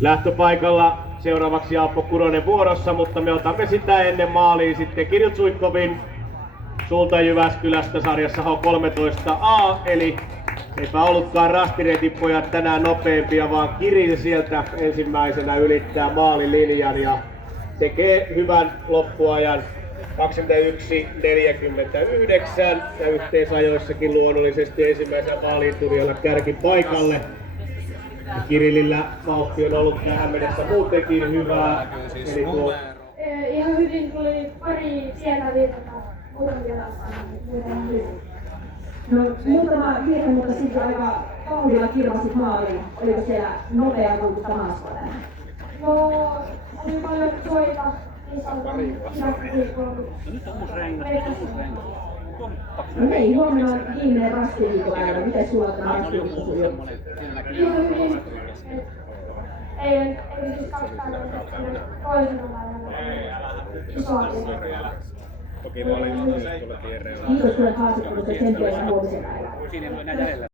lähtöpaikalla seuraavaksi Jaappo Kuronen vuorossa, mutta me otamme sitä ennen maaliin sitten Kirju Tsuikovin Sulta Jyväskylästä sarjassa H13A, eli eipä ollutkaan Rastiretin pojat tänään nopeampia, vaan Kirill sieltä ensimmäisenä ylittää maalilinjan ja tekee hyvän loppuajan 21.49 ja yhteisajoissakin luonnollisesti ensimmäisellä maaliinturijalla kärki paikalle. Kirillillä vauhti on ollut tähän mennessä muutenkin hyvää. Eli tuo... Ihan hyvin tuli pari sieltä virtaa. No muutama virhe, mutta sitten aika vauhdilla kirvasit maaliin. Oliko siellä nopea kulku Tamaskoa tänään? No, oli paljon soita. No ei, huomenna on viimeinen rastiviikopäivä. Miten sulla tämä rastiviikko sujuu? Ihan hyvin. Ei siis 2 päivää toisena päivänä. Isoa virtaa. Kiitos tulet haastattelusta sen työssä huomisen päivänä.